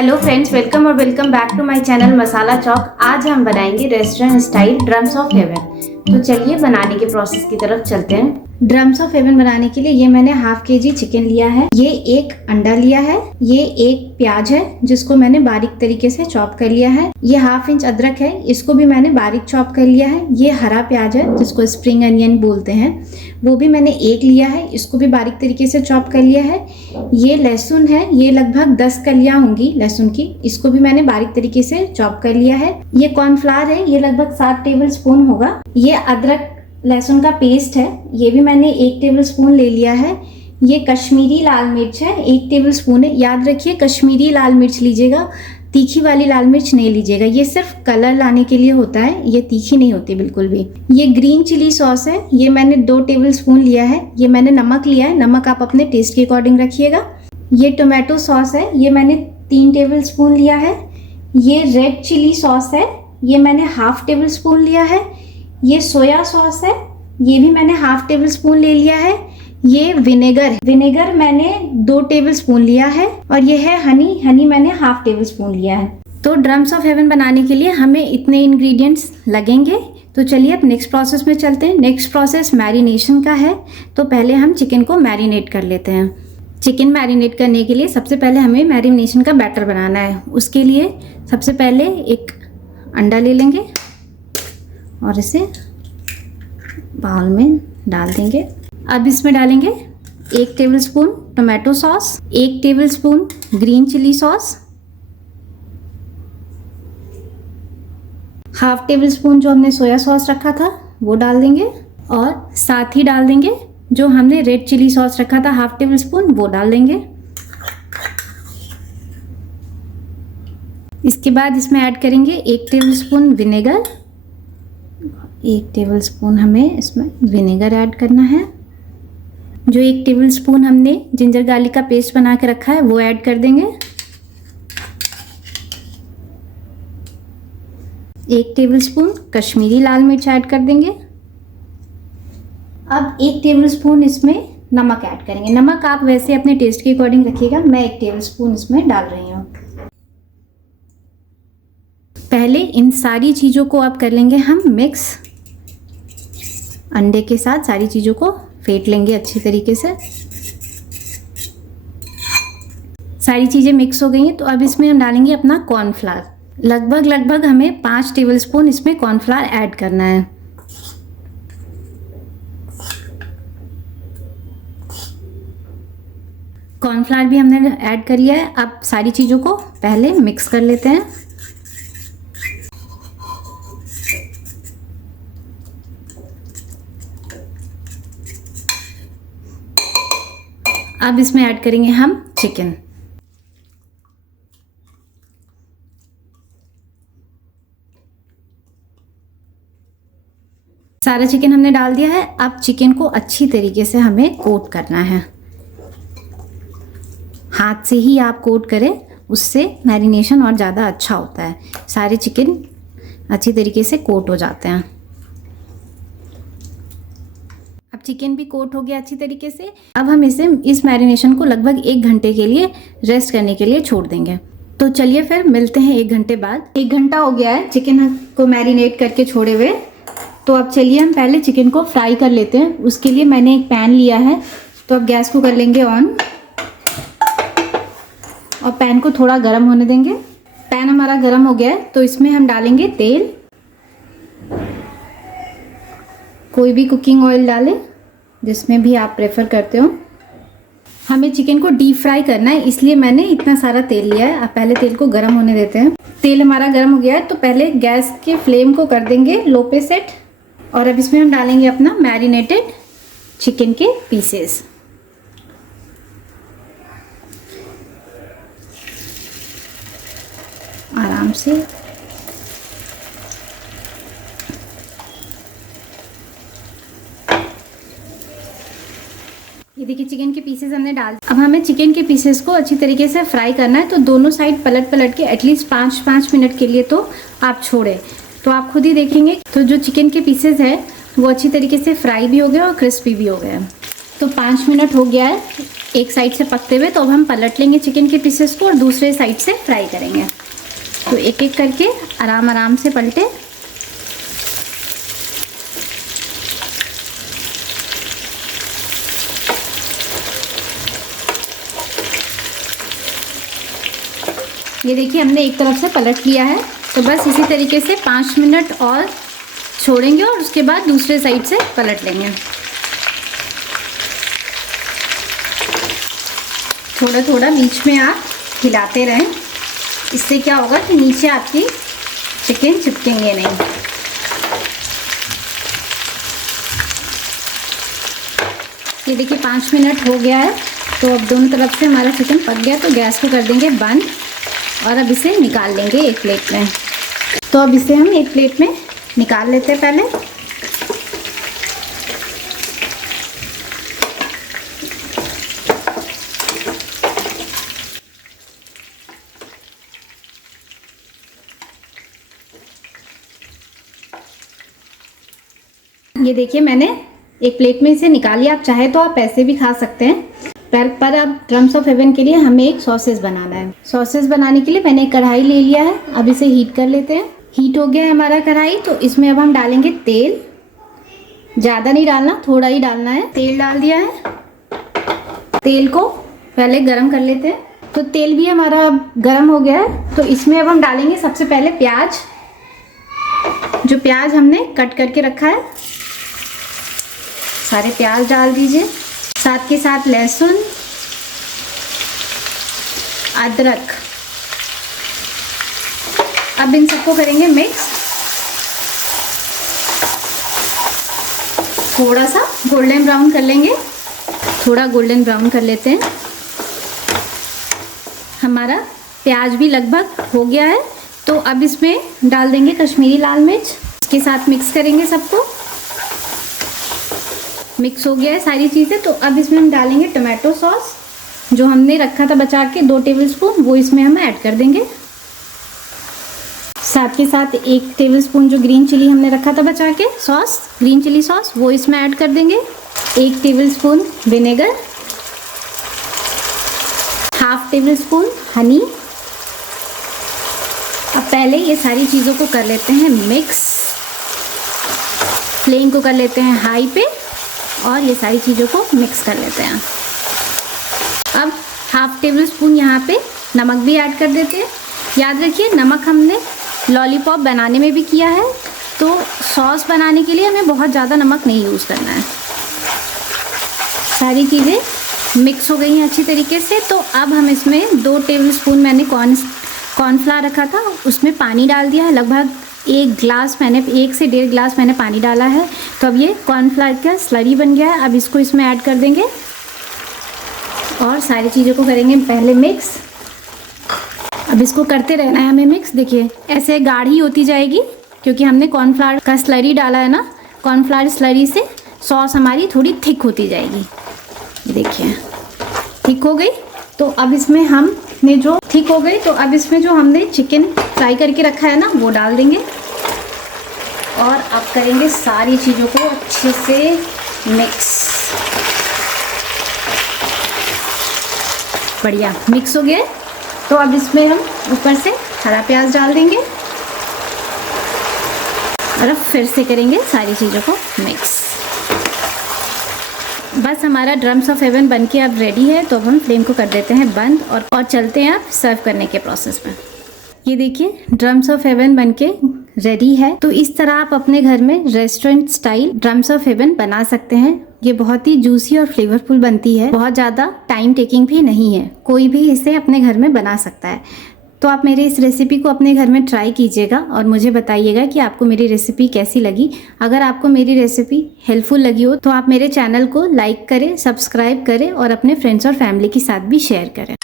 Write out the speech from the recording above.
Hello friends, welcome back to my channel Masala Chowk. आज हम बनाएंगे restaurant style drums of heaven. तो चलिए बनाने के प्रोसेस की तरफ चलते हैं। ड्रम्स ऑफ हेवन बनाने के लिए ये मैंने हाफ केजी चिकन लिया है, ये एक अंडा लिया है, ये एक प्याज है जिसको मैंने बारीक तरीके से चॉप कर लिया है, ये हाफ इंच अदरक है, इसको भी मैंने बारीक चॉप कर लिया है, ये हरा प्याज है जिसको स्प्रिंग अनियन बोलते हैं, वो भी मैंने एक लिया है, इसको भी बारीक तरीके से चॉप कर लिया है। ये लहसुन है, ये लगभग 10 कलियां होंगी लहसुन की, इसको भी मैंने बारीक तरीके से चॉप कर लिया है। ये कॉर्नफ्लावर है, ये लगभग 7 टेबल स्पून होगा। ये अदरक लहसुन का पेस्ट है, ये भी मैंने 1 टेबल स्पून ले लिया है। ये कश्मीरी लाल मिर्च है, 1 टेबल स्पून है। याद रखिए कश्मीरी लाल मिर्च लीजिएगा, तीखी वाली लाल मिर्च नहीं लीजिएगा, ये सिर्फ कलर लाने के लिए होता है, ये तीखी नहीं होती बिल्कुल भी। ये ग्रीन चिली सॉस है, ये मैंने 2 टेबल स्पून लिया है। ये मैंने नमक लिया है, नमक आप अपने टेस्ट के अकॉर्डिंग रखिएगा। ये टोमेटो सॉस है, ये मैंने 3 टेबल स्पून लिया है। ये रेड चिली सॉस है, ये मैंने हाफ टेबल स्पून लिया है। ये सोया सॉस है, ये भी मैंने हाफ टेबल स्पून ले लिया है। ये विनेगर मैंने 2 टेबल स्पून लिया है। और ये है हनी मैंने हाफ टेबल स्पून लिया है। तो ड्रम्स ऑफ हेवन बनाने के लिए हमें इतने इंग्रेडिएंट्स लगेंगे। तो चलिए अब नेक्स्ट प्रोसेस में चलते हैं। नेक्स्ट प्रोसेस मैरिनेशन का है। तो पहले हम चिकन को मैरिनेट कर लेते हैं। चिकन मैरिनेट करने के लिए सबसे पहले हमें मैरिनेशन का बैटर बनाना है। उसके लिए सबसे पहले एक अंडा ले लेंगे और इसे बाउल में डाल देंगे। अब इसमें डालेंगे 1 tablespoon tomato sauce, 1 tablespoon green chili sauce, half tablespoon जो हमने सोया सॉस रखा था वो डाल देंगे, और साथ ही डाल देंगे जो हमने रेड चिली सॉस रखा था हाफ टेबल स्पून, वो डाल देंगे। इसके बाद इसमें ऐड करेंगे 1 table spoon vinegar, 1 table spoon हमें इसमें विनेगर ऐड करना है। जो 1 टेबल स्पून हमने जिंजर गार्लिक का पेस्ट बना के रखा है वो ऐड कर देंगे। 1 टेबल स्पून कश्मीरी लाल मिर्च ऐड कर देंगे। अब 1 टेबल स्पून इसमें नमक ऐड करेंगे। नमक आप वैसे अपने टेस्ट के अकॉर्डिंग रखिएगा, मैं 1 टेबल स्पून इसमें डाल रही हूँ। पहले इन सारी चीज़ों को आप कर लेंगे हम मिक्स। अंडे के साथ सारी चीज़ों को फेंट लेंगे अच्छी तरीके से। सारी चीज़ें मिक्स हो गई हैं, तो अब इसमें हम डालेंगे अपना कॉर्नफ्लावर। लगभग हमें 5 टेबल स्पून इसमें कॉर्नफ्लावर ऐड करना है। कॉर्नफ्लावर भी हमने ऐड कर लिया है। अब सारी चीज़ों को पहले मिक्स कर लेते हैं। अब इसमें ऐड करेंगे हम चिकन। सारा चिकन हमने डाल दिया है। अब चिकन को अच्छी तरीके से हमें कोट करना है। हाथ से ही आप कोट करें, उससे मैरिनेशन और ज़्यादा अच्छा होता है। सारे चिकन अच्छी तरीके से कोट हो जाते हैं। अब चिकन भी कोट हो गया अच्छी तरीके से। अब हम इस मैरिनेशन को लगभग 1 घंटे के लिए रेस्ट करने के लिए छोड़ देंगे। तो चलिए फिर मिलते हैं 1 घंटे बाद। 1 घंटा हो गया है चिकन को मैरिनेट करके छोड़े हुए। तो अब चलिए हम पहले चिकन को फ्राई कर लेते हैं। उसके लिए मैंने एक पैन लिया है, तो अब गैस को कर लेंगे ऑन और पैन को थोड़ा गर्म होने देंगे। पैन हमारा गर्म हो गया है, तो इसमें हम डालेंगे तेल। कोई भी कुकिंग ऑयल डालें जिसमें भी आप प्रेफर करते हो। हमें चिकन को डीप फ्राई करना है, इसलिए मैंने इतना सारा तेल लिया है। अब पहले तेल को गर्म होने देते हैं। तेल हमारा गर्म हो गया है, तो पहले गैस के फ्लेम को कर देंगे लो पे सेट। और अब इसमें हम डालेंगे अपना मैरिनेटेड चिकन के पीसेस। आराम से ये देखिए चिकन के पीसेस हमने डाल। अब हमें चिकन के पीसेस को अच्छी तरीके से फ्राई करना है, तो दोनों साइड पलट के एटलीस्ट 5 मिनट के लिए तो आप छोड़ें। तो आप खुद ही देखेंगे तो जो चिकन के पीसेस है वो अच्छी तरीके से फ्राई भी हो गए और क्रिस्पी भी हो गए। तो 5 मिनट हो गया है। एक साइड से पकते हुए, तो अब हम पलट लेंगे चिकन के पीसेस को और दूसरे साइड से फ्राई करेंगे। तो एक एक करके आराम आराम से पलटे। ये देखिए हमने एक तरफ से पलट लिया है, तो बस इसी तरीके से 5 मिनट और छोड़ेंगे और उसके बाद दूसरे साइड से पलट लेंगे। थोड़ा थोड़ा बीच में आप हिलाते रहें, इससे क्या होगा कि नीचे आपकी चिकन चिपकेंगे नहीं। ये देखिए 5 मिनट हो गया है, तो अब दोनों तरफ से हमारा चिकन पक गया, तो गैस को कर देंगे बंद और अब इसे निकाल लेंगे एक प्लेट में। तो अब इसे हम एक प्लेट में निकाल लेते हैं पहले। ये देखिए मैंने एक प्लेट में इसे निकाल लिया। आप चाहे तो आप ऐसे भी खा सकते हैं, पर अब ड्रम्स ऑफ हेवन के लिए हमें एक सॉसेस बनाना है। सॉसेस बनाने के लिए मैंने एक कढ़ाई ले लिया है, अब इसे हीट कर लेते हैं। हीट हो गया है हमारा कढ़ाई, तो इसमें अब हम डालेंगे तेल। ज़्यादा नहीं डालना, थोड़ा ही डालना है। तेल डाल दिया है, तेल को पहले गरम कर लेते हैं। तो तेल भी हमारा गरम हो गया है, तो इसमें अब हम डालेंगे सबसे पहले प्याज। जो प्याज हमने कट करके रखा है, सारे प्याज डाल दीजिए। साथ के साथ लहसुन, अदरक। अब इन सबको करेंगे मिक्स। थोड़ा सा गोल्डन ब्राउन कर लेंगे, थोड़ा गोल्डन ब्राउन कर लेते हैं। हमारा प्याज भी लगभग हो गया है, तो अब इसमें डाल देंगे कश्मीरी लाल मिर्च। इसके साथ मिक्स करेंगे सबको। मिक्स हो गया है सारी चीज़ें, तो अब इसमें हम डालेंगे टमाटो सॉस, जो हमने रखा था बचा के 2 टेबलस्पून, वो इसमें हम ऐड कर देंगे। साथ के साथ 1 टेबलस्पून जो ग्रीन चिली हमने रखा था बचा के सॉस, ग्रीन चिली सॉस, वो इसमें ऐड कर देंगे। 1 टेबलस्पून विनेगर, ½ टेबलस्पून हनी। अब पहले ये सारी चीज़ों को कर लेते हैं मिक्स। फ्लेम को कर लेते हैं हाई पे और ये सारी चीज़ों को मिक्स कर लेते हैं। अब ½ टेबलस्पून यहाँ पे नमक भी ऐड कर देते हैं। याद रखिए नमक हमने लॉलीपॉप बनाने में भी किया है, तो सॉस बनाने के लिए हमें बहुत ज़्यादा नमक नहीं यूज़ करना है। सारी चीज़ें मिक्स हो गई हैं अच्छी तरीके से, तो अब हम इसमें 2 टेबलस्पून मैंने कॉर्नफ्लावर रखा था, उसमें पानी डाल दिया है। लगभग 1 गिलास मैंने 1 से 1.5 गिलास मैंने पानी डाला है। तो अब ये कॉर्नफ्लावर का स्लरी बन गया है। अब इसको इसमें ऐड कर देंगे और सारी चीज़ों को करेंगे पहले मिक्स। अब इसको करते रहना है हमें मिक्स। देखिए ऐसे गाढ़ी होती जाएगी, क्योंकि हमने कॉर्नफ्लावर का स्लरी डाला है ना। कॉर्नफ्लावर स्लरी से सॉस हमारी थोड़ी थिक होती जाएगी। देखिए थिक हो गई, तो अब इसमें हमने जो थिक हो गई, तो अब इसमें जो हमने चिकन फ्राई करके रखा है ना, वो डाल देंगे और अब करेंगे सारी चीज़ों को अच्छे से मिक्स। बढ़िया मिक्स हो गया, तो अब इसमें हम ऊपर से हरा प्याज डाल देंगे और अब फिर से करेंगे सारी चीज़ों को मिक्स। बस हमारा ड्रम्स ऑफ हेवन बनके अब रेडी है, तो अब हम फ्लेम को कर देते हैं बंद और चलते हैं अब सर्व करने के प्रोसेस में। ये देखिए ड्रम्स ऑफ हेवन बनके रेडी है। तो इस तरह आप अपने घर में restaurant style drums of haven बना सकते हैं। ये बहुत ही जूसी और फ्लेवरफुल बनती है, बहुत ज़्यादा टाइम टेकिंग भी नहीं है, कोई भी इसे अपने घर में बना सकता है। तो आप मेरे इस रेसिपी को अपने घर में ट्राई कीजिएगा और मुझे बताइएगा कि आपको मेरी रेसिपी कैसी लगी। अगर आपको मेरी रेसिपी हेल्पफुल लगी हो तो आप मेरे चैनल को लाइक करें, सब्सक्राइब करें और अपने फ्रेंड्स और फैमिली के साथ भी शेयर करें।